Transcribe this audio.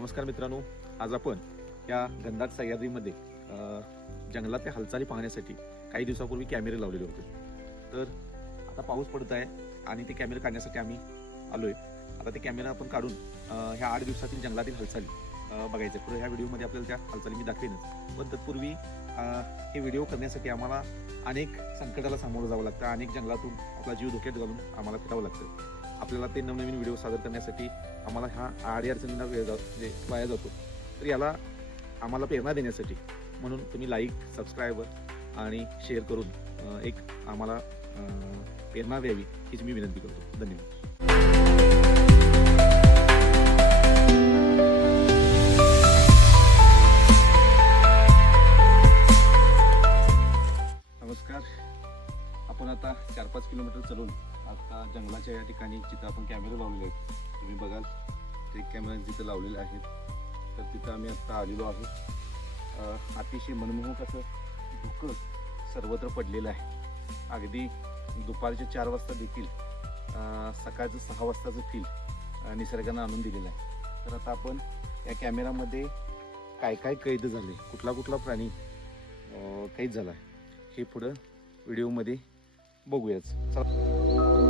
नमस्कार मित्रांनो, आज आपण या घनदाट सह्याद्रीमध्ये जंगलातल्या हालचाली पाहण्यासाठी काही दिवसापूर्वी कॅमेरे लावलेले होते. तर आता पाऊस पडत आहे आणि ते कॅमेरे काढण्यासाठी आम्ही आलोय. आता ते कॅमेरा आपण काढून ह्या 8 दिवसातील जंगलातील हालचाली बघायचे. पुढे ह्या व्हिडिओमध्ये आपल्याला त्या हालचाली मी दाखवेनच, पण तत्पूर्वी हे व्हिडिओ करण्यासाठी आम्हाला अनेक संकटाला सामोरं जावं लागतं. अनेक जंगलातून आपला जीव धोक्यात घालून आम्हाला फिरावं लागतं. आपल्याला ते नवनवीन व्हिडिओ सादर करण्यासाठी आम्हाला ह्या अडीअडचणींना वेळ वाया जातो. तर याला आम्हाला प्रेरणा देण्यासाठी म्हणून तुम्ही लाईक, सबस्क्राईबर आणि शेअर करून एक आम्हाला प्रेरणा द्यावी हीच मी विनंती करतो. धन्यवाद. नमस्कार. आपण आता 4-5 किलोमीटर चलून आता जंगलाच्या या ठिकाणी जिथं आपण कॅमेरे लावलेले आहेत, तुम्ही बघाल ते कॅमेरे जिथं लावलेले आहेत, तर तिथं आम्ही आत्ता आलेलो आहे. अतिशय मनमोहक असं धुकं सर्वत्र पडलेलं आहे. अगदी दुपारचे 4 वाजता देखील सकाळचं 6 वाजताचं फील निसर्गानं आणून दिलेलं आहे. तर आता आपण या कॅमेरामध्ये काय काय कैद झाले, कुठला प्राणी कैद झाला आहे हे पुढं व्हिडिओमध्ये बघूयाच. चला.